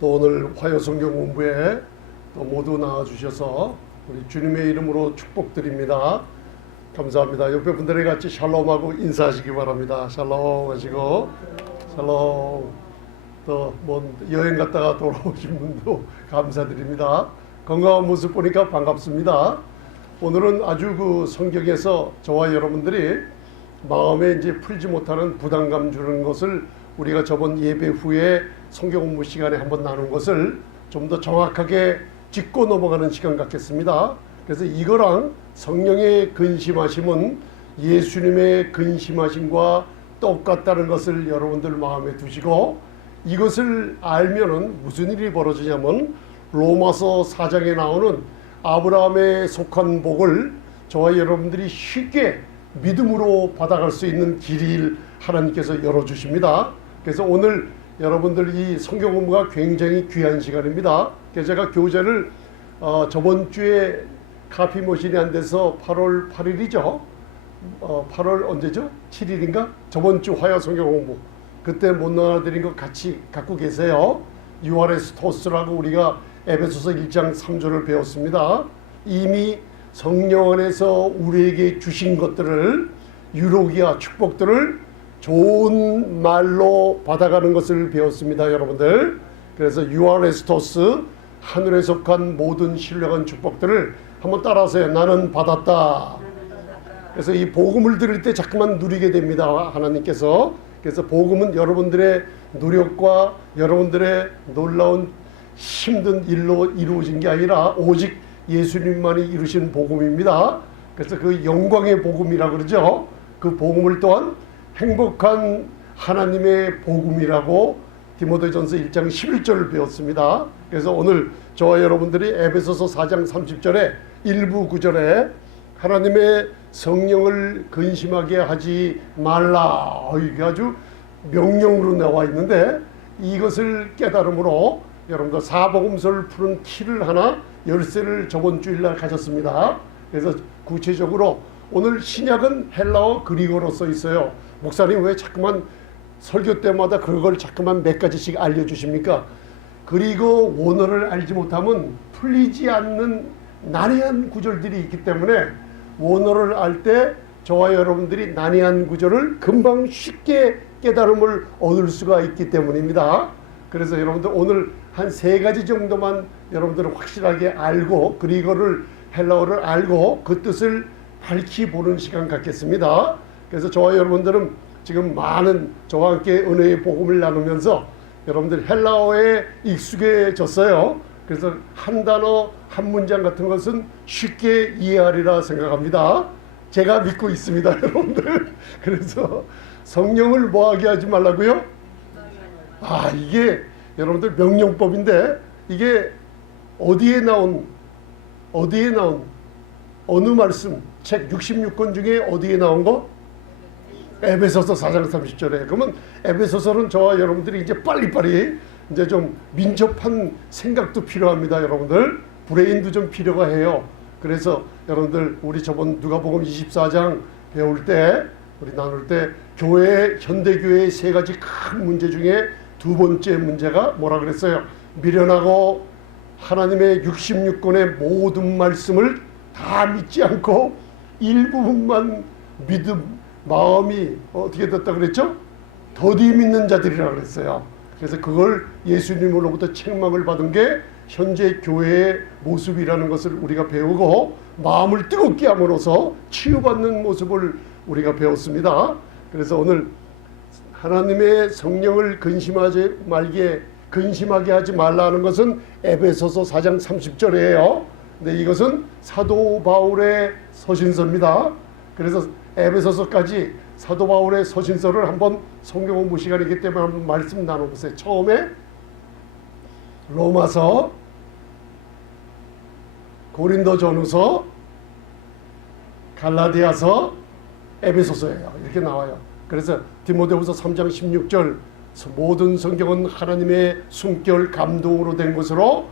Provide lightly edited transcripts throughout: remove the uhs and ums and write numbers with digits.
또 오늘 화요성경 공부에 또 모두 나와주셔서 우리 주님의 이름으로 축복드립니다. 감사합니다. 옆에 분들에게 같이 샬롬하고 인사하시기 바랍니다. 샬롬 하시고, 샬롬. 또 뭐 여행 갔다가 돌아오신 분도 감사드립니다. 건강한 모습 보니까 반갑습니다. 오늘은 아주 그 성경에서 저와 여러분들이 마음에 이제 풀지 못하는 부담감 주는 것을 우리가 저번 예배 후에 성경 공부 시간에 한번 나눈 것을 좀 더 정확하게 짚고 넘어가는 시간 갖겠습니다. 그래서 이거랑 성령의 근심하심은 예수님의 근심하심과 똑같다는 것을 여러분들 마음에 두시고, 이것을 알면은 무슨 일이 벌어지냐면 로마서 4장에 나오는 아브라함에 속한 복을 저와 여러분들이 쉽게 믿음으로 받아갈 수 있는 길을 하나님께서 열어주십니다. 그래서 오늘 여러분들 이 성경 공부가 굉장히 귀한 시간입니다. 그래서 제가 교재를 저번 주에 카피 머신이 안 돼서 8월 8일이죠. 8월 언제죠? 7일인가? 저번 주 화요 성경 공부 그때 못 나눠드린 거 같이 갖고 계세요. 유아레스 토스라고 우리가 에베소서 1장 3절을 배웠습니다. 이미 성령 안에서 우리에게 주신 것들을, 유로기아 축복들을 좋은 말로 받아가는 것을 배웠습니다, 여러분들. 그래서 유아레스토스, 하늘에 속한 모든 신령한 축복들을 한번 따라하세요. 나는 받았다. 그래서 이 복음을 들을 때 자꾸만 누리게 됩니다, 하나님께서. 그래서 복음은 여러분들의 노력과 여러분들의 놀라운 힘든 일로 이루어진 게 아니라 오직 예수님만이 이루신 복음입니다. 그래서 그 영광의 복음이라고 그러죠. 그 복음을 또한 행복한 하나님의 복음이라고 디모데전서 1장 11절을 배웠습니다. 그래서 오늘 저와 여러분들이 에베소서 4장 30절에 일부 구절에 하나님의 성령을 근심하게 하지 말라, 이게 아주 명령으로 나와 있는데, 이것을 깨달음으로 여러분들 사복음서를 푸는 키를 하나, 열쇠를 저번 주일날 가졌습니다. 그래서 구체적으로 오늘 신약은 헬라어 그리고로 써 있어요. 목사님 왜 자꾸만 설교 때마다 그걸 자꾸만 몇 가지씩 알려주십니까? 그리고 원어를 알지 못하면 풀리지 않는 난해한 구절들이 있기 때문에 원어를 알 때 저와 여러분들이 난해한 구절을 금방 쉽게 깨달음을 얻을 수가 있기 때문입니다. 그래서 여러분들 오늘 한 3가지 정도만 여러분들은 확실하게 알고, 그리고를 헬라어를 알고 그 뜻을 밝히 보는 시간 갖겠습니다. 그래서 저와 여러분들은 지금 많은 저와 함께 은혜의 복음을 나누면서 여러분들 헬라어에 익숙해졌어요. 그래서 한 단어 한 문장 같은 것은 쉽게 이해하리라 생각합니다. 제가 믿고 있습니다, 여러분들. 그래서 성령을 뭐하게 하지 말라고요? 이게 여러분들 명령법인데, 이게 어디에 나온 어느 말씀, 책 66권 중에 어디에 나온 거? 에베소서 4장 30절에. 그러면 에베소서는 저와 여러분들이 이제 빨리빨리 이제 좀 민첩한 생각도 필요합니다, 여러분들. 브레인도 좀 필요가 해요. 그래서 여러분들 우리 저번 누가복음 24장 배울 때, 우리 나눌 때 교회, 현대교회의 3가지 큰 문제 중에 2번째 문제가 뭐라 그랬어요? 미련하고 하나님의 66권의 모든 말씀을 다 믿지 않고 일부분만 마음이 어떻게 됐다 그랬죠? 더디 믿는 자들이라 그랬어요. 그래서 그걸 예수님으로부터 책망을 받은 게 현재 교회의 모습이라는 것을 우리가 배우고, 마음을 뜨겁게 함으로써 치유받는 모습을 우리가 배웠습니다. 그래서 오늘 하나님의 성령을 근심하게 하지 말라는 것은 에베소서 4장 30절이에요. 근데 이것은 사도 바울의 서신서입니다. 그래서 에베소서까지 사도 바울의 서신서를 한번 성경 공부 시간이기 때문에 한번 말씀 나눠보세요. 처음에 로마서, 고린도전후서, 갈라디아서, 에베소서예요. 이렇게 나와요. 그래서 디모데후서 3장 16절 모든 성경은 하나님의 숨결 감동으로 된 것으로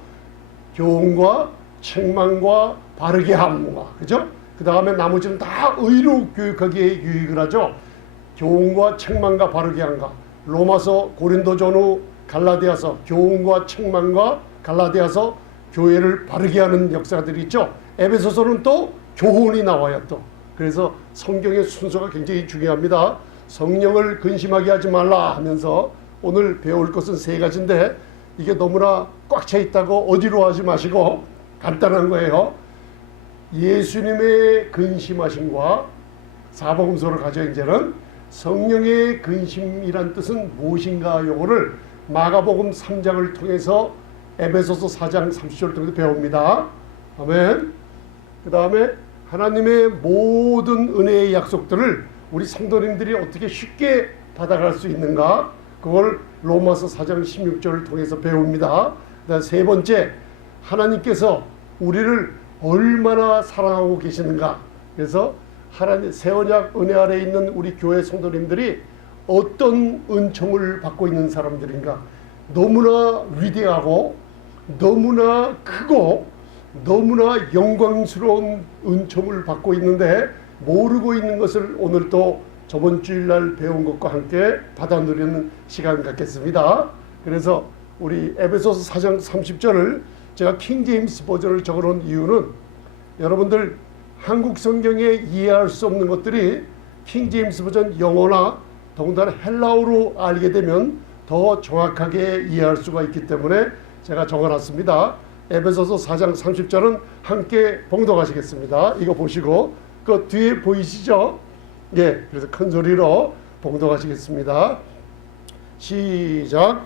교훈과 책망과 바르게 함과, 그죠? 그 다음에 나머지는 다 의로 교육하기에 유익을 하죠. 교훈과 책망과 바르게 함과. 로마서, 고린도전후, 갈라디아서 교훈과 책망과 갈라디아서 교회를 바르게 하는 역사들이 있죠. 에베소서는 또 교훈이 나와요. 또 그래서 성경의 순서가 굉장히 중요합니다. 성령을 근심하게 하지 말라 하면서 오늘 배울 것은 세 가지인데 이게 너무나 꽉 차 있다고 어디로 하지 마시고 간단한 거예요. 예수님의 근심하심과 사복음서를 가져 이제는 성령의 근심이란 뜻은 무엇인가 요거를 마가복음 3장을 통해서 에베소서 4장 30절을 통해서 배웁니다. 아멘. 그 다음에 하나님의 모든 은혜의 약속들을 우리 성도님들이 어떻게 쉽게 받아갈 수 있는가 그걸 로마서 4장 16절을 통해서 배웁니다. 그다음 세 번째 하나님께서 우리를 얼마나 사랑하고 계시는가. 그래서 하나님 새 언약 은혜 아래 있는 우리 교회 성도님들이 어떤 은총을 받고 있는 사람들인가. 너무나 위대하고 너무나 크고 너무나 영광스러운 은총을 받고 있는데 모르고 있는 것을 오늘 또 저번 주일날 배운 것과 함께 받아 누리는 시간 갖겠습니다. 그래서 우리 에베소서 4장 30절을 제가 킹제임스 버전을 적어놓은 이유는 여러분들 한국 성경에 이해할 수 없는 것들이 킹제임스 버전 영어나 더군다나 헬라어로 알게 되면 더 정확하게 이해할 수가 있기 때문에 제가 적어놨습니다. 에베소서 4장 30절은 함께 봉독하시겠습니다. 이거 보시고 그 뒤에 보이시죠? 예, 그래서 큰 소리로 봉독하시겠습니다. 시작.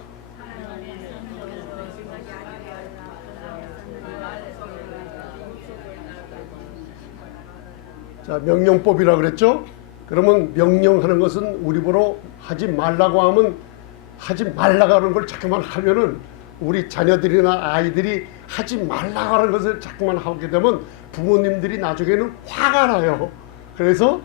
자, 명령법이라고 그랬죠? 그러면 명령하는 것은 우리 보러 하지 말라고 하면 하지 말라고 하는 걸 자꾸만 하면은 우리 자녀들이나 아이들이 하지 말라고 하는 것을 자꾸만 하게 되면 부모님들이 나중에는 화가 나요. 그래서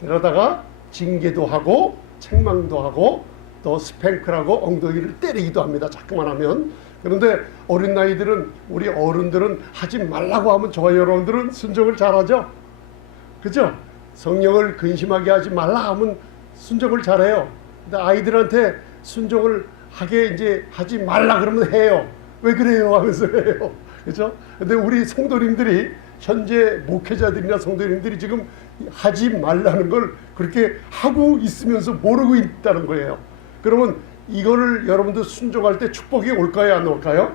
그러다가 징계도 하고 책망도 하고 또 스팽크라고 엉덩이를 때리기도 합니다. 자꾸만 하면. 그런데 어린 나이들은 우리 어른들은 하지 말라고 하면 저와 여러분들은 순종을 잘하죠. 그죠? 성령을 근심하게 하지 말라 하면 순종을 잘해요. 근데 아이들한테 순종을 하게 이제 하지 말라 그러면 해요. 왜 그래요? 하면서 해요. 그죠? 근데 우리 성도님들이 현재 목회자들이나 성도님들이 지금 하지 말라는 걸 그렇게 하고 있으면서 모르고 있다는 거예요. 그러면 이거를 여러분들 순종할 때 축복이 올까요? 안 올까요?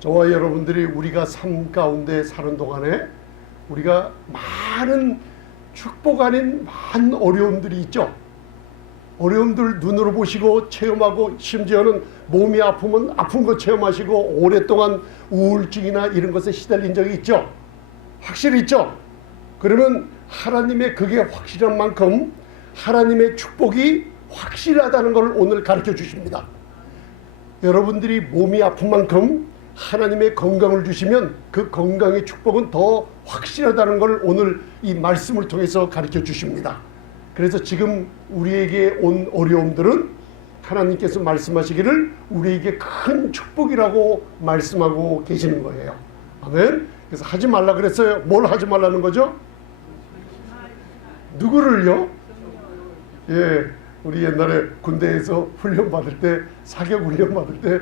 저와 여러분들이 우리가 삶 가운데 사는 동안에 우리가 많은 축복 아닌 많은 어려움들이 있죠. 어려움들 눈으로 보시고 체험하고 심지어는 몸이 아프면 아픈 거 체험하시고 오랫동안 우울증이나 이런 것에 시달린 적이 있죠. 확실히 있죠. 그러면 하나님의 그게 확실한 만큼 하나님의 축복이 확실하다는 걸 오늘 가르쳐 주십니다. 여러분들이 몸이 아픈 만큼 하나님의 건강을 주시면 그 건강의 축복은 더 확실하다는 걸 오늘 이 말씀을 통해서 가르쳐 주십니다. 그래서 지금 우리에게 온 어려움들은 하나님께서 말씀하시기를 우리에게 큰 축복이라고 말씀하고 계시는 거예요. 아멘. 그래서 하지 말라 그랬어요. 뭘 하지 말라는 거죠? 누구를요? 예, 우리 옛날에 군대에서 훈련 받을 때 사격 훈련 받을 때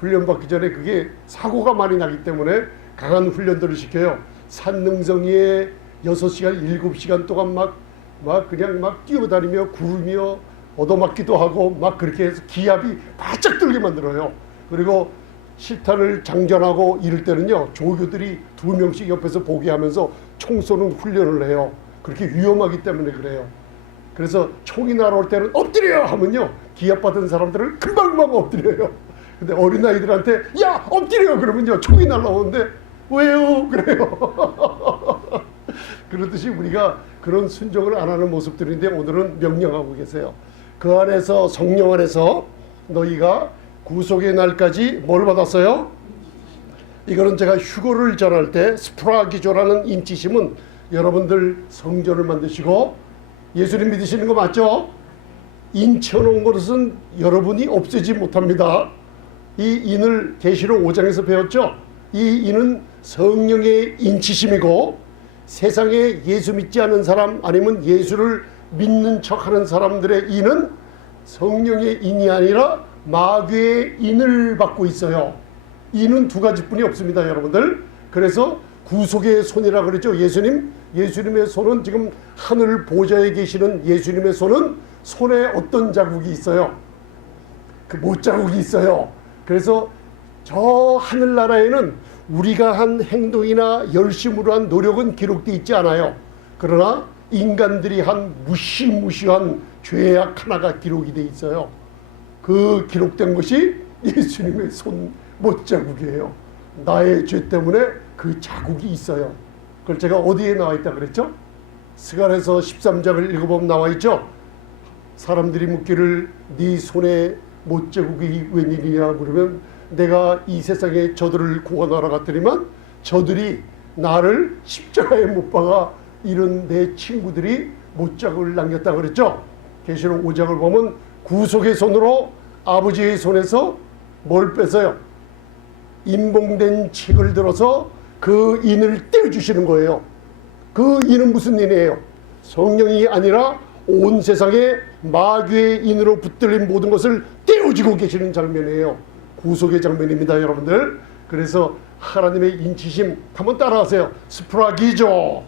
훈련 받기 전에 그게 사고가 많이 나기 때문에 강한 훈련들을 시켜요. 산능성이에 6시간 7시간 동안 막 그냥 막 뛰어다니며 구르며 얻어맞기도 하고 막 그렇게 해서 기압이 바짝 들게 만들어요. 그리고 실탄을 장전하고 이럴 때는요 조교들이 2명씩 옆에서 보게 하면서 총 쏘는 훈련을 해요. 그렇게 위험하기 때문에 그래요. 그래서 총이 날아올 때는 엎드려 하면요 기합받은 사람들을 금방금방 엎드려요. 근데 어린아이들한테 야 엎드려 그러면요 총이 날아오는데 왜요? 그래요. 그렇듯이 우리가 그런 순종을 안 하는 모습들인데 오늘은 명령하고 계세요. 그 안에서 성령 안에서 너희가 구속의 날까지 뭘 받았어요? 이거는 제가 휴거를 전할 때 스프라기조라는 인치심은 여러분들 성전을 만드시고 예수님 믿으시는 거 맞죠? 인쳐놓은 것은 여러분이 없애지 못합니다. 이 인을 계시록 5장에서 배웠죠? 이 인은 성령의 인치심이고 세상에 예수 믿지 않는 사람 아니면 예수를 믿는 척하는 사람들의 인은 성령의 인이 아니라 마귀의 인을 받고 있어요. 인은 두 가지뿐이 없습니다, 여러분들. 그래서 구속의 손이라 그러죠. 예수님의 손은 지금 하늘 보좌에 계시는 예수님의 손은 손에 어떤 자국이 있어요? 그 못자국이 있어요. 그래서 저 하늘나라에는 우리가 한 행동이나 열심으로 한 노력은 기록되어 있지 않아요. 그러나 인간들이 한 무시무시한 죄악 하나가 기록이 되어 있어요. 그 기록된 것이 예수님의 손 못자국이에요. 나의 죄 때문에 그 자국이 있어요. 그걸 제가 어디에 나와 있다 그랬죠? 스가랴서 13장을 읽어보면 나와 있죠. 사람들이 묻기를 네 손에 못자국이 웬일이냐 물으면 내가 이 세상에 저들을 구원하러 갔더니만 저들이 나를 십자가에 못 박아 이런 내 친구들이 못자국을 남겼다 그랬죠. 계시록 5장을 보면 구속의 손으로 아버지의 손에서 뭘 뺏어요? 인봉된 책을 들어서 그 인을 떼어주시는 거예요. 그 인은 무슨 인이에요? 성령이 아니라 온 세상에 마귀의 인으로 붙들린 모든 것을 떼어주고 계시는 장면이에요. 구속의 장면입니다, 여러분들. 그래서 하나님의 인치심 한번 따라하세요. 스프라기죠.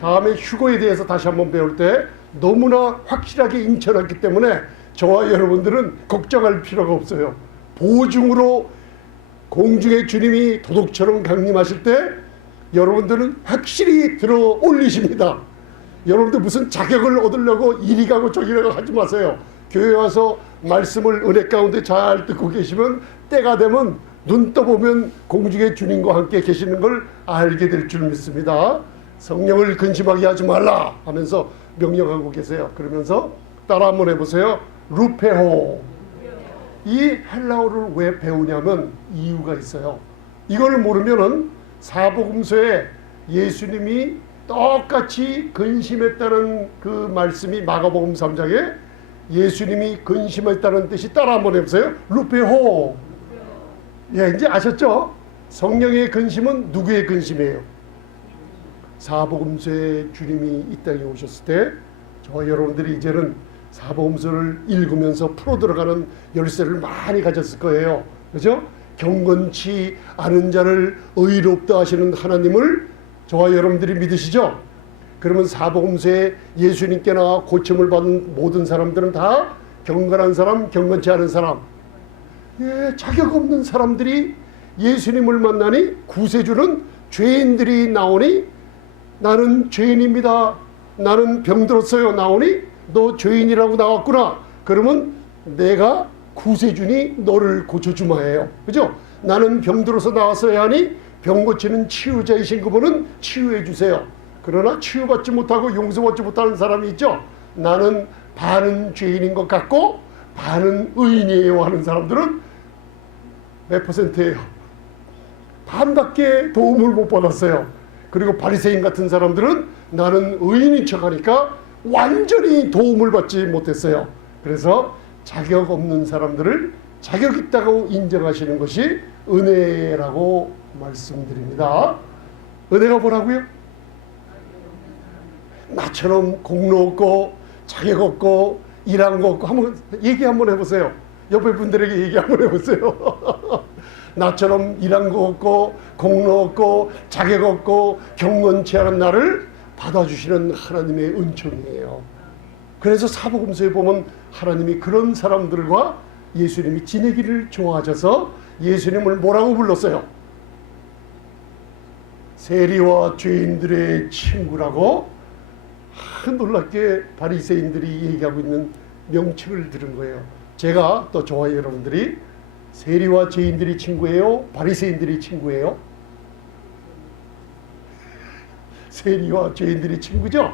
다음에 휴거에 대해서 다시 한번 배울 때 너무나 확실하게 인쳐놨기 때문에 저와 여러분들은 걱정할 필요가 없어요. 보증으로 공중의 주님이 도둑처럼 강림하실 때 여러분들은 확실히 들어 올리십니다. 여러분들 무슨 자격을 얻으려고 이리 가고 저리 가고 하지 마세요. 교회 와서 말씀을 은혜 가운데 잘 듣고 계시면 때가 되면 눈 떠보면 공중의 주님과 함께 계시는 걸 알게 될 줄 믿습니다. 성령을 근심하게 하지 말라 하면서 명령하고 계세요. 그러면서 따라 한번 해보세요. 루페호. 이 헬라어를 왜 배우냐면 이유가 있어요. 이걸 모르면은 사복음서에 예수님이 똑같이 근심했다는 그 말씀이 마가복음 3장에 예수님이 근심했다는 뜻이 따라 한번 해보세요. 루페호. 예, 이제 아셨죠? 성령의 근심은 누구의 근심이에요? 사복음서에 주님이 이 땅에 오셨을 때 저와 여러분들이 이제는 사복음서를 읽으면서 풀어 들어가는 열쇠를 많이 가졌을 거예요. 그죠? 경건치 않은 자를 의롭다 하시는 하나님을 저와 여러분들이 믿으시죠? 그러면 사복음서에 예수님께 나와 고침을 받은 모든 사람들은 다 경건한 사람, 경건치 않은 사람, 예, 자격 없는 사람들이 예수님을 만나니 구세주는 죄인들이 나오니 나는 죄인입니다. 나는 병들었어요. 나오니 너 죄인이라고 나왔구나. 그러면 내가 구세주니 너를 고쳐주마해요. 그죠? 나는 병들어서 나왔어야 하니 병 고치는 치유자이신 그분은 치유해 주세요. 그러나 치유받지 못하고 용서받지 못하는 사람이 있죠. 나는 반은 죄인인 것 같고 반은 의인이에요 하는 사람들은 몇 %예요? 반밖에 도움을 못 받았어요. 그리고 바리새인 같은 사람들은 나는 의인인 척하니까 완전히 도움을 받지 못했어요. 그래서 자격 없는 사람들을 자격 있다고 인정하시는 것이 은혜라고 말씀드립니다. 은혜가 뭐라고요? 나처럼 공로 없고 자격 없고 일한 거 없고 한번 얘기 한번 해보세요. 옆에 분들에게 얘기 한번 해보세요. 나처럼 일한 거 없고 공로 없고 자격 없고 경건치 않은 나를 받아주시는 하나님의 은총이에요. 그래서 사복음서에 보면 하나님이 그런 사람들과 예수님이 지내기를 좋아하셔서 예수님을 뭐라고 불렀어요? 세리와 죄인들의 친구라고 놀랍게 바리새인들이 얘기하고 있는 명칭을 들은 거예요. 제가 또 저와 여러분들이 세리와 죄인들이 친구예요? 바리새인들이 친구예요? 세리와 죄인들이 친구죠?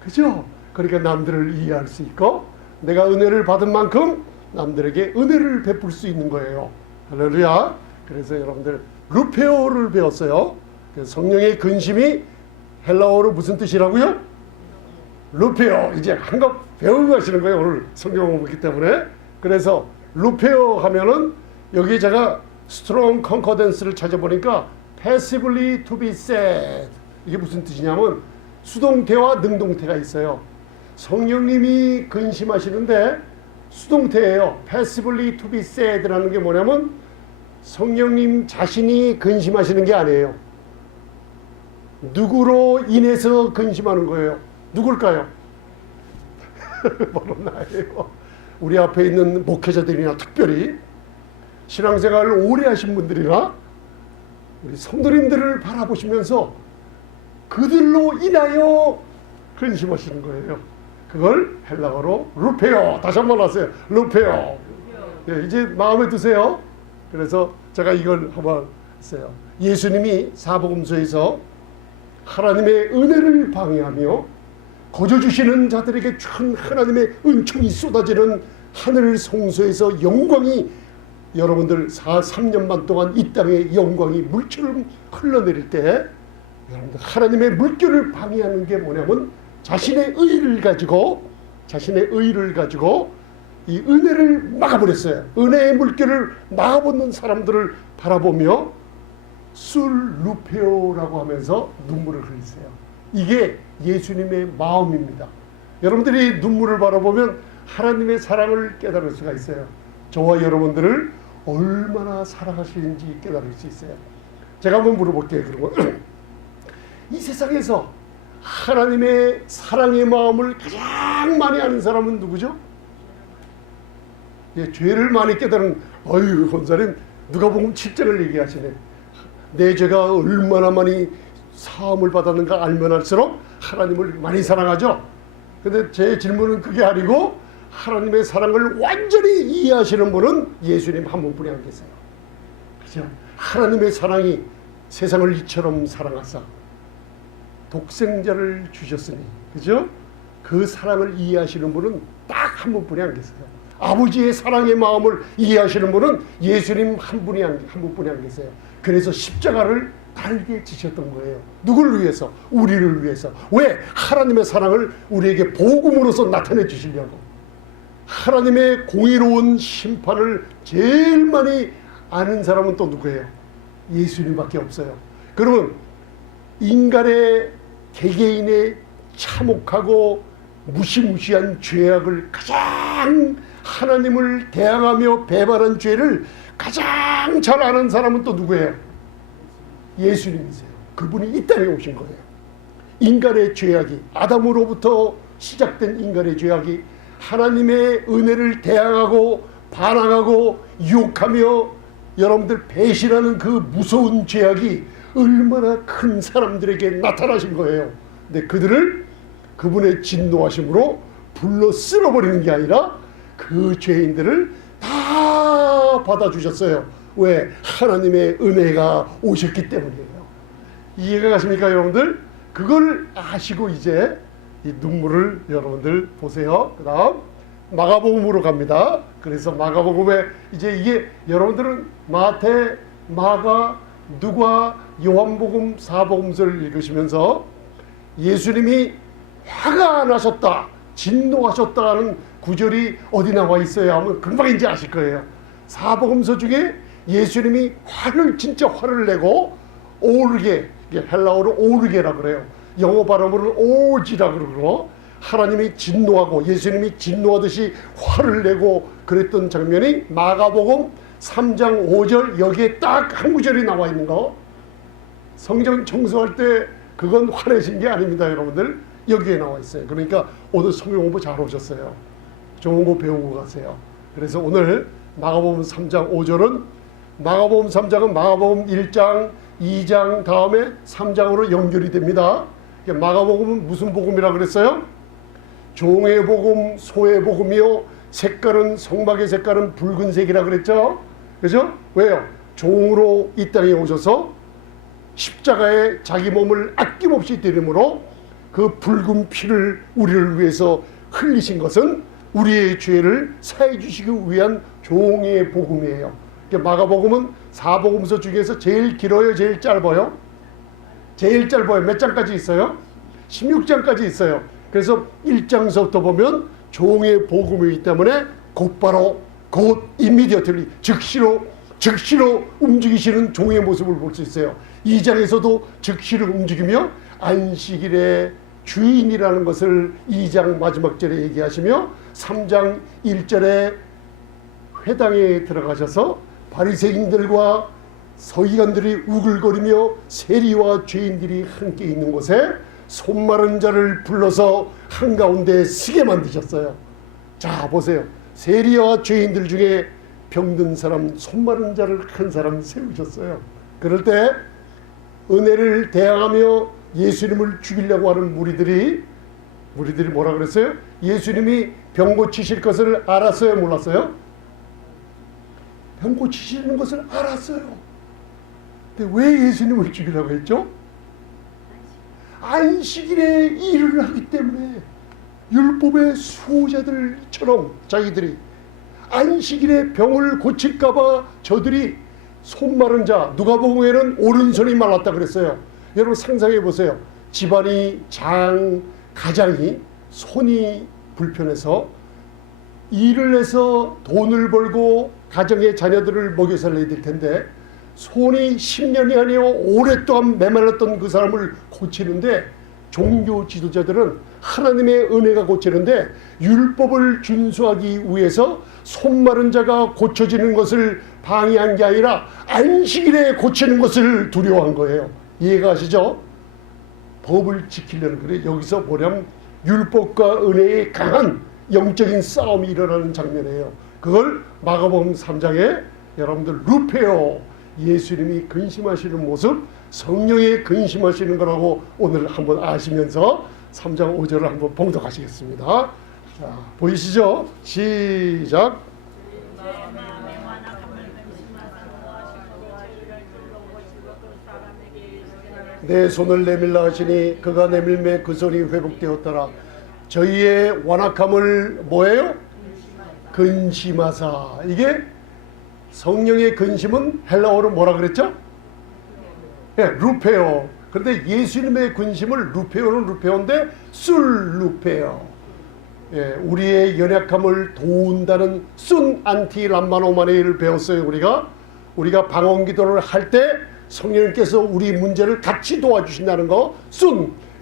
그죠? 그러니까 남들을 이해할 수 있고 내가 은혜를 받은 만큼 남들에게 은혜를 베풀 수 있는 거예요. 할렐루야. 그래서 여러분들 루페오를 배웠어요. 성령의 근심이 헬라어로 무슨 뜻이라고요? 루페오. 이제 한껏 배우고 가시는 거예요. 오늘 성경을 보기 때문에. 그래서 루페오 하면은 여기 제가 스트롱 컨커던스를 찾아보니까 passively to be sad. 이게 무슨 뜻이냐면 수동태와 능동태가 있어요. 성령님이 근심하시는데 수동태예요. passively to be said라는 게 뭐냐면 성령님 자신이 근심하시는 게 아니에요. 누구로 인해서 근심하는 거예요. 누굴까요? 바로 나예요. 우리 앞에 있는 목회자들이나 특별히 신앙생활을 오래 하신 분들이나 우리 성도님들을 바라보시면서 그들로 인하여 근심하시는 거예요. 그걸 헬라어로 루페오. 다시 한번 하세요. 루페오. 예, 이제 마음에 드세요. 그래서 제가 이걸 한번 했어요. 예수님이 사복음서에서 하나님의 은혜를 방해하며 거저 주시는 자들에게 큰 하나님의 은총이 쏟아지는 하늘 성소에서 영광이 여러분들 3년 반 동안 이 땅에 영광이 물처럼 흘러내릴 때 여러분들 하나님의 물결을 방해하는 게 뭐냐면 자신의 의를 가지고 이 은혜를 막아버렸어요. 은혜의 물결을 막아보는 사람들을 바라보며 술 루페오라고 하면서 눈물을 흘리세요. 이게 예수님의 마음입니다. 여러분들이 눈물을 바라보면 하나님의 사랑을 깨달을 수가 있어요. 저와 여러분들을 얼마나 사랑하시는지 깨달을 수 있어요. 제가 한번 물어볼게요. 그러면 이 세상에서 하나님의 사랑의 마음을 가장 많이 아는 사람은 누구죠? 예, 죄를 많이 깨달은 어휴 권사님 누가복음 7장을 얘기하시네. 내 죄가 얼마나 많이 사함을 받았는가 알면 할수록 하나님을 많이 사랑하죠. 근데 제 질문은 그게 아니고 하나님의 사랑을 완전히 이해하시는 분은 예수님 한 분뿐이 안 계세요. 그죠? 하나님의 사랑이 세상을 이처럼 사랑하사 독생자를 주셨으니, 그죠? 그 사랑을 이해하시는 분은 딱 한 분뿐이 안 계세요. 아버지의 사랑의 마음을 이해하시는 분은 예수님 한 분뿐이 안 계세요. 그래서 십자가를 달게 지셨던 거예요. 누굴 위해서? 우리를 위해서. 왜? 하나님의 사랑을 우리에게 복음으로서 나타내 주시려고. 하나님의 공의로운 심판을 제일 많이 아는 사람은 또 누구예요? 예수님밖에 없어요. 그러면 인간의 개개인의 참혹하고 무시무시한 죄악을 가장 하나님을 대항하며 배반한 죄를 가장 잘 아는 사람은 또 누구예요? 예수님이세요. 그분이 이 땅에 오신 거예요. 인간의 죄악이 아담으로부터 시작된 인간의 죄악이 하나님의 은혜를 대항하고 반항하고 유혹하며 여러분들 배신하는 그 무서운 죄악이 얼마나 큰 사람들에게 나타나신 거예요. 근데 그들을 그분의 진노하심으로 불러 쓸어버리는 게 아니라 그 죄인들을 다 받아주셨어요. 왜? 하나님의 은혜가 오셨기 때문이에요. 이해가 가십니까 여러분들? 그걸 아시고 이제 이 눈물을 여러분들 보세요. 그 다음 마가복음으로 갑니다. 그래서 마가복음에 이제 이게 여러분들은 마태, 마가, 누가, 요한복음, 사복음서를 읽으시면서 예수님이 화가 나셨다, 진노하셨다는 구절이 어디 나와 있어야 하면 금방 이제 아실 거예요. 사복음서 중에 예수님이 진짜 화를 내고 오르게, 헬라어로 오르게라 그래요. 영어 발음으로는 오지라 그러고 하나님이 진노하고 예수님이 진노하듯이 화를 내고 그랬던 장면이 마가복음 3장 5절 여기에 딱 한 구절이 나와 있는 거. 성경 청소할 때 그건 화내신 게 아닙니다 여러분들. 여기에 나와 있어요. 그러니까 오늘 성경 공부 잘 오셨어요. 좋은 거 배우고 가세요. 그래서 오늘 마가복음 3장 5절은 마가복음 3장은 마가복음 1장 2장 다음에 3장으로 연결이 됩니다. 마가복음은 무슨 복음이라 그랬어요? 종의 복음, 소의 복음이요. 색깔은 성막의 색깔은 붉은색이라 그랬죠. 그죠? 왜요? 종으로 이 땅에 오셔서 십자가에 자기 몸을 아낌없이 때림으로 그 붉은 피를 우리를 위해서 흘리신 것은 우리의 죄를 사해 주시기 위한 종의 복음이에요. 마가복음은 사복음서 중에서 제일 길어요, 제일 짧아요? 제일 짧아요. 몇 장까지 있어요? 16장까지 있어요. 그래서 1장서부터 보면 종의 복음이기 때문에 곧바로 곧 immediately 즉시로 움직이시는 종의 모습을 볼 수 있어요. 2장에서도 즉시로 움직이며 안식일의 주인이라는 것을 2장 마지막 절에 얘기하시며 3장 1절에 회당에 들어가셔서 바리새인들과 서기관들이 우글거리며 세리와 죄인들이 함께 있는 곳에 손 마른 자를 불러서 한가운데 서게 만드셨어요. 자, 보세요. 세리와 죄인들 중에 병든 사람, 손 마른 자를 한 사람 세우셨어요. 그럴 때 은혜를 대항하며 예수님을 죽이려고 하는 무리들이 뭐라 그랬어요? 예수님이 병 고치실 것을 알았어요? 몰랐어요? 병 고치시는 것을 알았어요. 근데 왜 예수님을 죽이려고 했죠? 안식일에 일을 하기 때문에 율법의 수호자들처럼 자기들이 안식일에 병을 고칠까봐 저들이 손 마른 자, 누가복음에는 오른손이 말랐다 그랬어요. 여러분 상상해 보세요. 집안이 가장이 손이 불편해서 일을 해서 돈을 벌고 가정의 자녀들을 먹여 살려야 될 텐데 손이 10년이 아니요 오랫동안 메말랐던 그 사람을 고치는데, 종교 지도자들은 하나님의 은혜가 고치는데 율법을 준수하기 위해서 손 마른 자가 고쳐지는 것을 방해한 게 아니라 안식일에 고치는 것을 두려워한 거예요. 이해가 가시죠? 법을 지키려는 거예요. 여기서 뭐냐면 율법과 은혜의 강한 영적인 싸움이 일어나는 장면이에요. 그걸 마가복음 3장에 여러분들 루페오, 예수님이 근심하시는 모습, 성령에 근심하시는 거라고 오늘 한번 아시면서 3장 5절을 한번 봉독하시겠습니다. 자, 보이시죠? 시작. 내 손을 내밀라 하시니 그가 내밀매 그 손이 회복되었더라. 저희의 완악함을 뭐예요? 근심하사. 이게 성령의 근심은 헬라어로 뭐라 그랬죠? 예, 루페오. 그런데 예수님의 근심을 루페오는 루페오인데 술 루페오. 예, 우리의 연약함을 도운다는 순 안티 람마노마네이를 배웠어요. 우리가 방언 기도를 할 때 성령님께서 우리 문제를 같이 도와주신다는 거.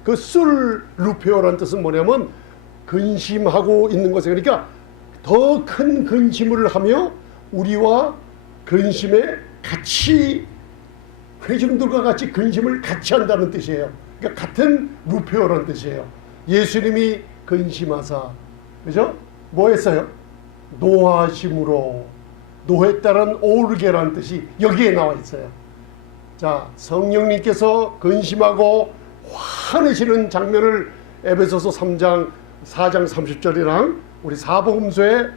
그 술 루페오라는 뜻은 뭐냐면 근심하고 있는 것에, 그러니까 더 큰 근심을 하며 우리와 근심에 같이, 회중들과 같이 근심을 같이 한다는 뜻이에요. 그러니까 같은 루페오라는 뜻이에요. 예수님이 근심하사, 그죠? 뭐 했어요? 노하심으로, 노했다는 오르게라는 뜻이 여기에 나와 있어요. 자, 성령님께서 근심하고 화내시는 장면을 에베소서 4장 30절이랑 우리 사복음서에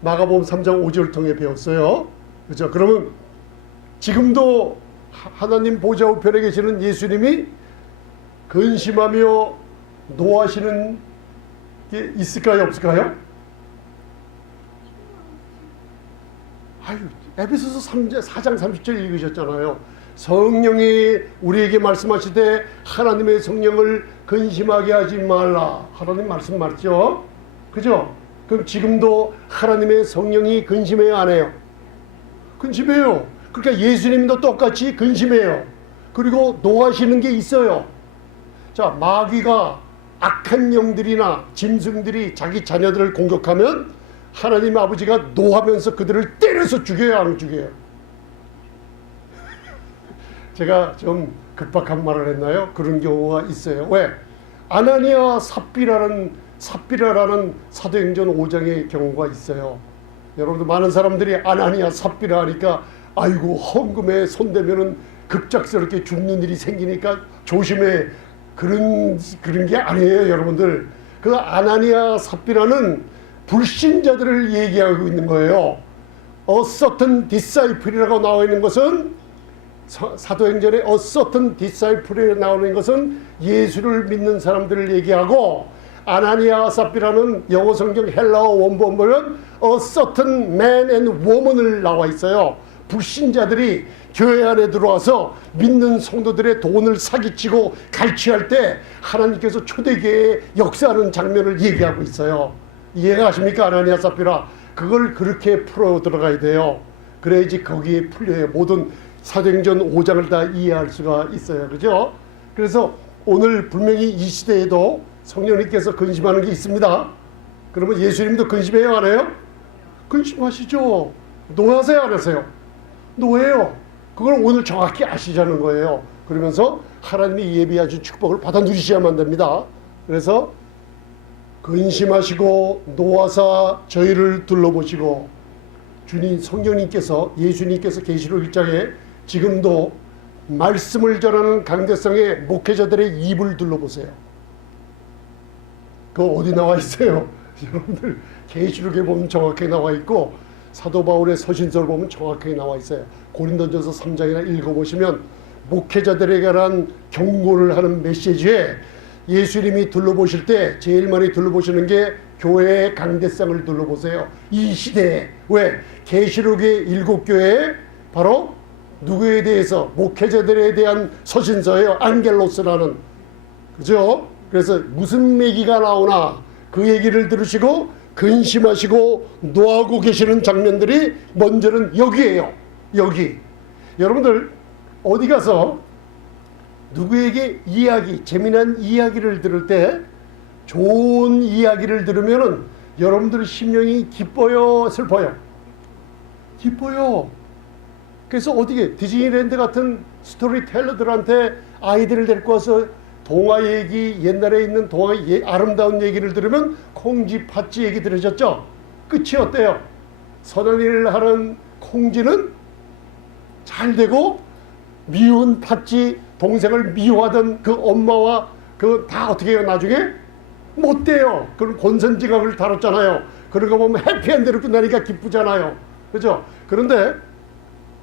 마가복음 3장 5절을 통해 배웠어요. 그죠? 그러면 지금도 하나님 보좌 우편에 계시는 예수님이 근심하며 노하시는 게 있을까요? 없을까요? 에베소서 4장 30절 읽으셨잖아요. 성령이 우리에게 말씀하시되 하나님의 성령을 근심하게 하지 말라. 하나님 말씀 맞죠? 그죠? 그럼 지금도 하나님의 성령이 근심해요, 안 해요? 근심해요. 그러니까 예수님도 똑같이 근심해요. 그리고 노하시는 게 있어요. 자, 마귀가, 악한 영들이나 짐승들이 자기 자녀들을 공격하면 하나님 아버지가 노하면서 그들을 때려서 죽여요, 안 죽여요? 제가 좀 급박한 말을 했나요? 그런 경우가 있어요. 왜? 아나니아 삽비라라는 사도행전 5장의 경우가 있어요. 여러분들 많은 사람들이 아나니아 삽비라 하니까 아이고 헌금에 손대면은 급작스럽게 죽는 일이 생기니까 조심해, 그런 게 아니에요. 여러분들, 그 아나니아 삽비라는 불신자들을 얘기하고 있는 거예요. A certain disciple이라고 나와 있는 것은, 사도행전에 A certain disciple에 나오는 것은 예수를 믿는 사람들을 얘기하고, 아나니아 삽비라는 영어 성경 헬라어 원본 보면 A certain man and woman을 나와 있어요. 불신자들이 교회 안에 들어와서 믿는 성도들의 돈을 사기치고 갈취할 때 하나님께서 초대교회에 역사하는 장면을 얘기하고 있어요. 이해가 가십니까? 아나니아 삽비라. 그걸 그렇게 풀어 들어가야 돼요. 그래야지 거기에 풀려요. 모든 사도행전 5장을 다 이해할 수가 있어요. 그죠? 그래서 오늘 분명히 이 시대에도 성령님께서 근심하는 게 있습니다. 그러면 예수님도 근심해요, 안 해요? 근심하시죠. 노하세요, 안 하세요? 노해요. 그걸 오늘 정확히 아시자는 거예요. 그러면서 하나님이 예비하신 축복을 받아 누리셔야만 됩니다. 그래서 근심하시고 노하사 저희를 둘러보시고, 주님 성령님께서, 예수님께서 계시록 1장에 지금도 말씀을 전하는 강대성의 목회자들의 입을 둘러보세요. 그거 어디 나와 있어요? 여러분들 계시록에 보면 정확하게 나와 있고, 사도 바울의 서신서를 보면 정확하게 나와 있어요. 고린도전서 3장이나 읽어보시면 목회자들에게 관한 경고를 하는 메시지에 예수님이 둘러보실 때 제일 많이 둘러보시는 게 교회의 강대상을 둘러보세요. 이 시대에. 왜? 계시록의 7교회에 바로 누구에 대해서? 목회자들에 대한 서신서예요. 안겔로스라는. 그죠? 그래서 무슨 얘기가 나오나 그 얘기를 들으시고 근심하시고 노하고 계시는 장면들이 먼저는 여기에요. 여기. 여러분들 어디 가서 누구에게 이야기, 재미난 이야기를 들을 때, 좋은 이야기를 들으면은 여러분들 심령이 기뻐요, 슬퍼요? 기뻐요. 그래서 어디게 디즈니랜드 같은 스토리텔러들한테 아이들을 데리고 와서 동화 얘기, 옛날에 있는 동화 아름다운 얘기를 들으면 콩쥐, 팥쥐 얘기 들으셨죠? 끝이 어때요? 선한 일을 하는 콩쥐는 잘 되고, 미운 팥쥐, 동생을 미워하던 그 엄마와 그 다 어떻게 해요? 나중에 못 돼요. 그런 권선징악을 다뤘잖아요. 그런 거 보면 해피엔드로 끝나니까 기쁘잖아요. 그죠? 그런데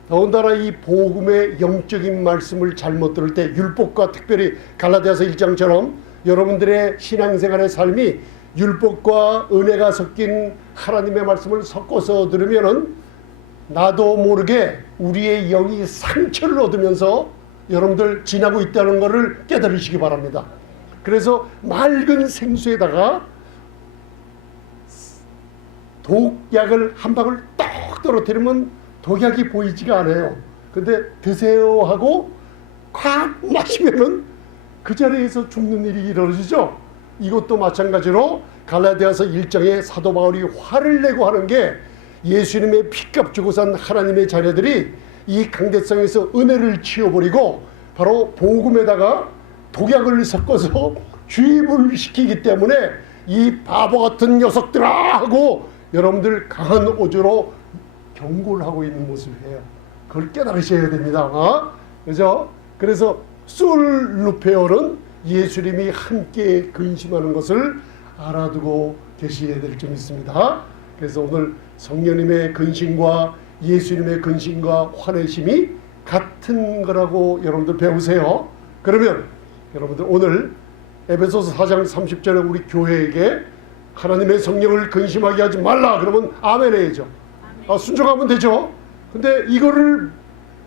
더군다나 이 복음의 영적인 말씀을 잘못 들을 때, 율법과 특별히 갈라디아서 1장처럼 여러분들의 신앙생활의 삶이 율법과 은혜가 섞인 하나님의 말씀을 섞어서 들으면은 나도 모르게 우리의 영이 상처를 얻으면서 여러분들 지나고 있다는 것을 깨달으시기 바랍니다. 그래서 맑은 생수에다가 독약을 한 방울 떡 떨어뜨리면 독약이 보이지가 않아요. 근데 드세요 하고 콱 마시면은 그 자리에서 죽는 일이 일어나죠. 이것도 마찬가지로 갈라디아서 1장에 사도 바울이 화를 내고 하는 게, 예수님의 피값 주고 산 하나님의 자녀들이 이 강대상에서 은혜를 치워버리고 바로 복음에다가 독약을 섞어서 주입을 시키기 때문에 이 바보 같은 녀석들아 하고 여러분들 강한 어조로 경고를 하고 있는 모습이에요. 그걸 깨달으셔야 됩니다. 그죠? 그래서 솔루페어는 예수님이 함께 근심하는 것을 알아두고 계셔야 될 점이 있습니다. 그래서 오늘 성령님의 근심과 예수님의 근심과 화내심이 같은 거라고 여러분들 배우세요. 그러면 여러분들 오늘 에베소서 4장 30절에 우리 교회에게 하나님의 성령을 근심하게 하지 말라 그러면 아멘 해야죠. 순종하면 되죠. 근데 이거를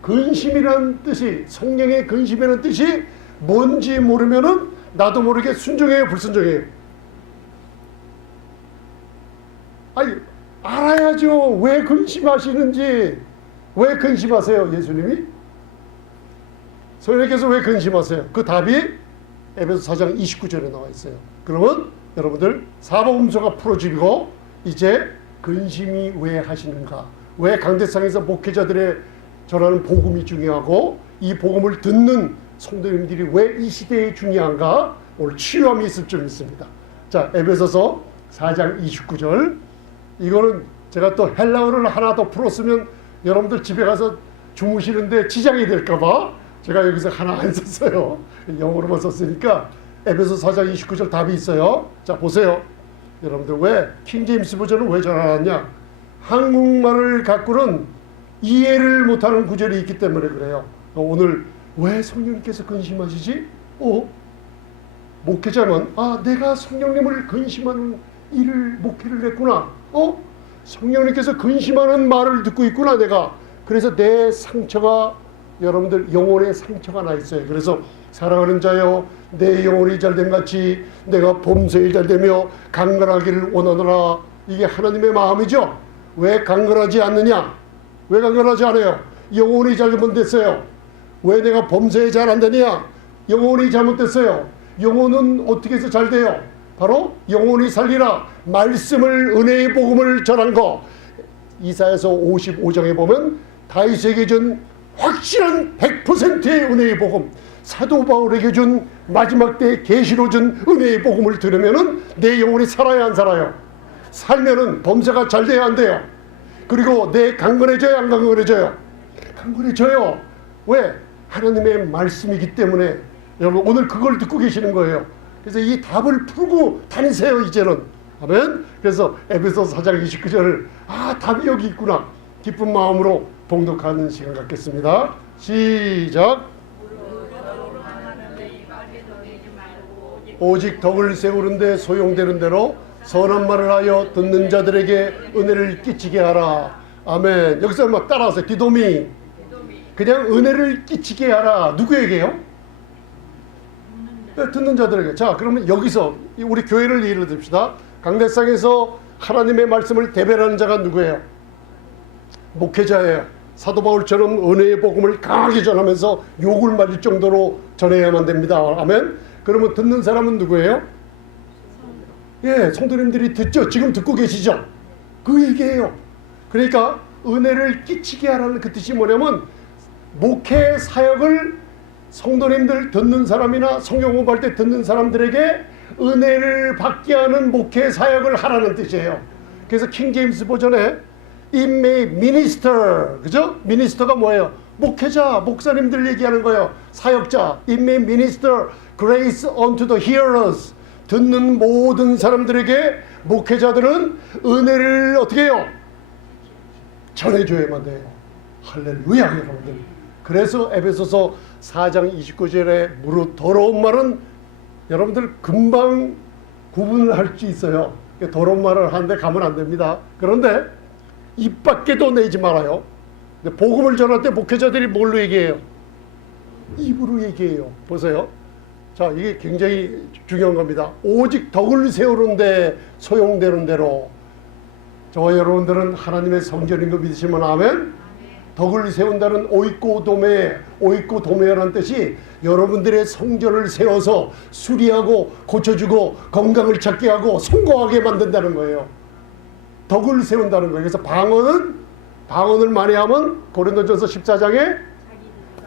근심이라는 뜻이, 성령의 근심이라는 뜻이 뭔지 모르면은 나도 모르게 순종해요, 불순종해요? 아니, 알아야죠. 왜 근심하시는지. 왜 근심하세요, 예수님이? 성령께서 왜 근심하세요? 그 답이 에베소 4장 29절에 나와 있어요. 그러면 여러분들 사복음서가 풀어지고 이제 근심이 왜 하시는가? 왜 강대상에서 목회자들의 전하는 복음이 중요하고 이 복음을 듣는 성도님들이 왜 이 시대에 중요한가? 오늘 치유함이 있을 점 있습니다. 자, 에베소서 4장 29절. 이거는 제가 또 헬라어를 하나 더 풀었으면 여러분들 집에 가서 주무시는데 지장이 될까봐 제가 여기서 하나 안 썼어요. 영어로만 썼으니까 에베소 4장 29절 답이 있어요. 자, 보세요. 여러분들 왜 킹제임스 버전은 왜 전하느냐? 한국말을 갖고는 이해를 못하는 구절이 있기 때문에 그래요. 오늘 왜 성령님께서 근심하시지? 목회자는 내가 성령님을 근심하는 일을 목회를 했구나. 성령님께서 근심하는 말을 듣고 있구나 내가. 그래서 내 상처가, 여러분들 영혼의 상처가 나 있어요. 그래서 사랑하는 자여, 내 영혼이 잘됨 같이 내가 범사에 잘되며 강건하기를 원하노라. 이게 하나님의 마음이죠. 왜 강건하지 않느냐? 왜 강건하지 않아요? 영혼이 잘못 됐어요. 왜 내가 범사에 잘 안 되냐? 영혼이 잘못됐어요. 영혼은 어떻게 해서 잘 돼요? 바로 영원히 살리라 말씀을 은혜의 복음을 전한 거. 이사야서 55장에 보면 다윗에게 준 확실한 100%의 은혜의 복음, 사도 바울에게 준 마지막 때 계시로 준 은혜의 복음을 들으면은 내 영혼이 살아야 안 살아요? 살면은 범사가 잘 돼야 안 돼요? 그리고 내 강건해져요 안 강건해져요? 강건해져요. 왜? 하나님의 말씀이기 때문에. 여러분 오늘 그걸 듣고 계시는 거예요. 그래서 이 답을 풀고 다니세요 이제는. 아멘. 그래서 에베소서 4장 29절을 답이 여기 있구나 기쁜 마음으로 봉독하는 시간 갖겠습니다. 시작. 오직 덕을 세우는데 소용되는 대로 선한 말을 하여 듣는 자들에게 은혜를 끼치게 하라. 아멘. 여기서 막 따라하세요. 디도미. 그냥 은혜를 끼치게 하라. 누구에게요? 듣는 자들에게. 자, 그러면 여기서 우리 교회를 예를 듭시다. 강대상에서 하나님의 말씀을 대변하는 자가 누구예요? 목회자예요. 사도 바울처럼 은혜의 복음을 강하게 전하면서 욕을 맞을 정도로 전해야만 됩니다. 아멘. 그러면 듣는 사람은 누구예요? 예, 성도님들이 듣죠. 지금 듣고 계시죠? 그 얘기예요. 그러니까 은혜를 끼치게 하라는 그 뜻이 뭐냐면 목회 사역을 성도님들 듣는 사람이나 성경 공부할 때 듣는 사람들에게 은혜를 받게 하는 목회 사역을 하라는 뜻이에요. 그래서 킹 제임스 버전에 It may minister, 그죠? 미니스터가 뭐예요? 목회자, 목사님들 얘기하는 거예요. 사역자. It may minister grace unto the hearers. 듣는 모든 사람들에게 목회자들은 은혜를 어떻게 해요? 전해줘야만 돼요. 할렐루야 여러분들. 그래서 에베소서 4장 29절에 무릇 더러운 말은 여러분들 금방 구분을 할 수 있어요. 더러운 말을 하는데 가면 안 됩니다. 그런데 입 밖에도 내지 말아요. 복음을 전할 때 목회자들이 뭘로 얘기해요? 입으로 얘기해요. 보세요. 자, 이게 굉장히 중요한 겁니다. 오직 덕을 세우는데 소용되는 대로. 저와 여러분들은 하나님의 성전인 거 믿으시면 아멘? 덕을 세운다는 오이코도메, 오이코도메라는 뜻이 여러분들의 성전을 세워서 수리하고 고쳐주고 건강을 찾게 하고 성공하게 만든다는 거예요. 덕을 세운다는 거예요. 그래서 방언을 많이 하면 고린도전서 14장에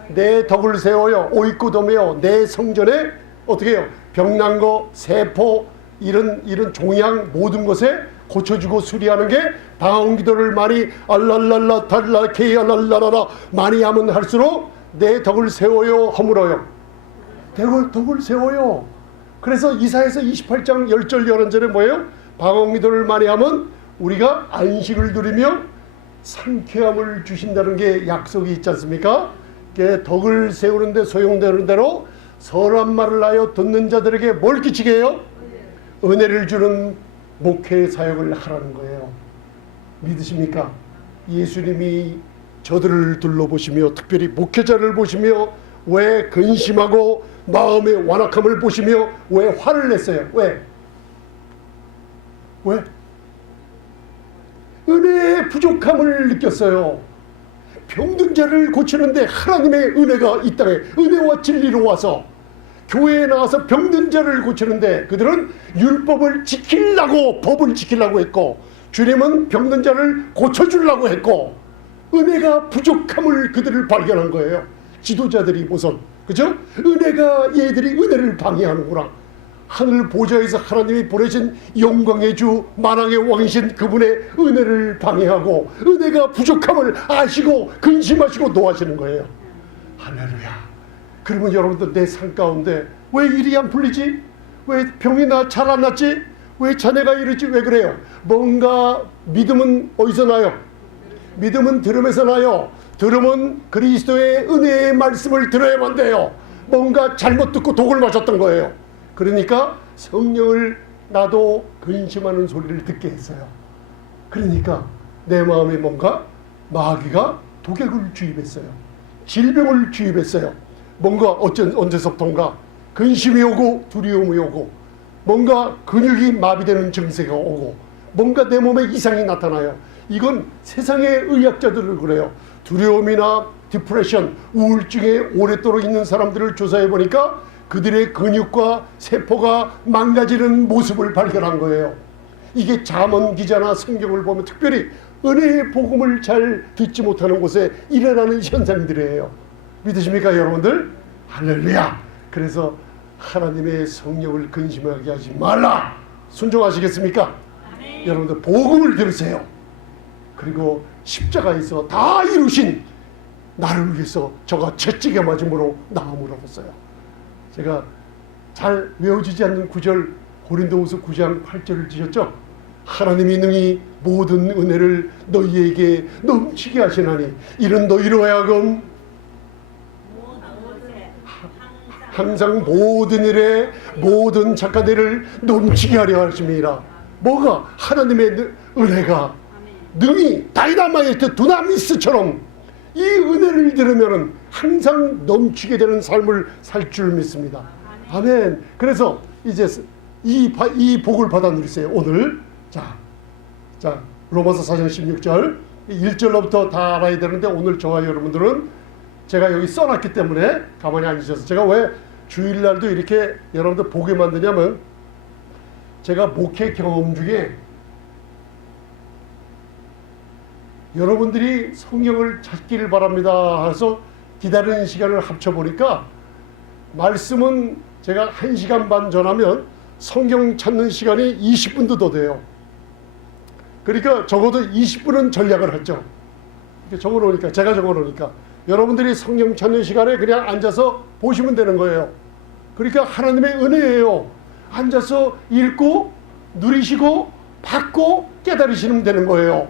내 덕을 세워요. 오이코도메요. 내 성전에 어떻게 해요? 병난 거, 세포, 이런 종양 모든 것에 고쳐주고 수리하는 게 방언 기도를 많이 알랄랄라 달라케이 알랄라라라 많이 하면 할수록 내 덕을 세워요 허물어요. 덕을 세워요. 그래서 이사야서 28장 10절 11절에 뭐예요? 방언 기도를 많이 하면 우리가 안식을 누리며 상쾌함을 주신다는 게 약속이 있지 않습니까? 덕을 세우는데 소용되는 대로 선한 말을 하여 듣는 자들에게 뭘 끼치게 해요? 은혜를 주는 목회 사역을 하라는 거예요. 믿으십니까? 예수님이 저들을 둘러보시며 특별히 목회자를 보시며 왜 근심하고 마음의 완악함을 보시며 왜 화를 냈어요? 왜? 은혜의 부족함을 느꼈어요. 병든 자를 고치는데 하나님의 은혜가 이 땅에 은혜와 진리로 와서 교회에 나와서 병든 자를 고치는데 그들은 율법을 지키려고 법을 지키려고 했고 주님은 병든 자를 고쳐주려고 했고 은혜가 부족함을 그들을 발견한 거예요. 지도자들이 우선. 그죠? 은혜가 얘들이 은혜를 방해하는구나. 하늘 보좌에서 하나님이 보내신 영광의 주 만왕의 왕이신 그분의 은혜를 방해하고 은혜가 부족함을 아시고 근심하시고 노하시는 거예요. 할렐루야. 그러면 여러분들 내 삶 가운데 왜 일이 안 풀리지? 왜 병이 잘 안 낫지? 왜 자네가 이러지? 왜 그래요? 뭔가 믿음은 어디서 나요? 믿음은 들음에서 나요. 들음은 그리스도의 은혜의 말씀을 들어야만 돼요. 뭔가 잘못 듣고 독을 마셨던 거예요. 그러니까 성령을 나도 근심하는 소리를 듣게 했어요. 그러니까 내 마음에 뭔가 마귀가 독약을 주입했어요. 질병을 주입했어요. 뭔가 언제서부턴가 근심이 오고 두려움이 오고 뭔가 근육이 마비되는 증세가 오고 뭔가 내 몸에 이상이 나타나요. 이건 세상의 의학자들을 그래요. 두려움이나 디프레션, 우울증에 오랫도록 있는 사람들을 조사해 보니까 그들의 근육과 세포가 망가지는 모습을 발견한 거예요. 이게 잠언 기자나 성경을 보면 특별히 은혜의 복음을 잘 듣지 못하는 곳에 일어나는 현상들이에요. 믿으십니까 여러분들? 할렐루야. 그래서 하나님의 성령을 근심하게 하지 말라. 순종하시겠습니까? 아멘. 여러분들 복음을 들으세요. 그리고 십자가에서 다 이루신 나를 위해서 저가 채찍에 맞음으로 나음을 얻었어요. 제가 잘 외워지지 않는 구절 고린도후서 9장 8절을 지셨죠? 하나님이 능히 모든 은혜를 너희에게 넘치게 하시나니 이는 너희로 하여금 항상 모든 일에 모든 작가들을 넘치게 하려 하심이라. 뭐가? 하나님의 은혜가 능히 다이나마이트 두나미스처럼 이 은혜를 들으면 항상 넘치게 되는 삶을 살 줄 믿습니다. 아멘. 그래서 이제 이 복을 받아 누리세요. 오늘 자 로마서 4장 16절 1절로부터 다 알아야 되는데 오늘 저와 여러분들은 제가 여기 써놨기 때문에 가만히 앉으셔서 제가 왜 주일날도 이렇게 여러분들 보게 만드냐면 제가 목회 경험 중에 여러분들이 성경을 찾기를 바랍니다 해서 기다리는 시간을 합쳐보니까 말씀은 제가 1시간 반 전하면 성경 찾는 시간이 20분도 더 돼요. 그러니까 적어도 20분은 전략을 했죠. 적어놓으니까 제가 적어놓으니까 여러분들이 성경 찾는 시간에 그냥 앉아서 보시면 되는 거예요. 그러니까 하나님의 은혜예요. 앉아서 읽고 누리시고 받고 깨달으시면 되는 거예요.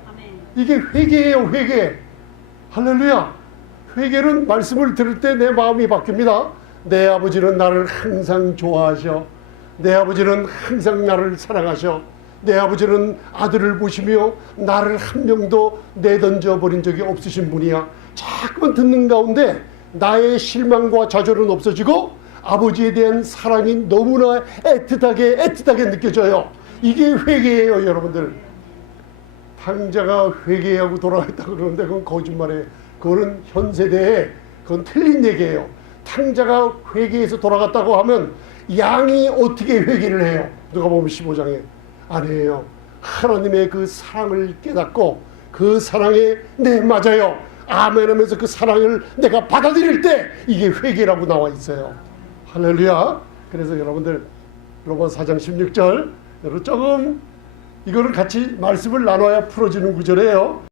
이게 회개예요. 회개. 할렐루야. 회개는 말씀을 들을 때 내 마음이 바뀝니다. 내 아버지는 나를 항상 좋아하셔. 내 아버지는 항상 나를 사랑하셔. 내 아버지는 아들을 보시며 나를 한 명도 내던져 버린 적이 없으신 분이야. 자꾸만 듣는 가운데 나의 실망과 좌절은 없어지고 아버지에 대한 사랑이 너무나 애틋하게 느껴져요. 이게 회개예요. 여러분들. 탕자가 회개하고 돌아갔다고 그러는데 그건 거짓말이에요. 그거는 현 세대에 그건 틀린 얘기예요. 탕자가 회개해서 돌아갔다고 하면 양이 어떻게 회개를 해요? 누가 보면 15장에 아니에요. 하나님의 그 사랑을 깨닫고 그 사랑에 네 맞아요 아멘 하면서 그 사랑을 내가 받아들일 때 이게 회개라고 나와 있어요. 할렐루야. 그래서 여러분들 로마서 4장 16절 여러분 조금 이거를 같이 말씀을 나눠야 풀어지는 구절이에요.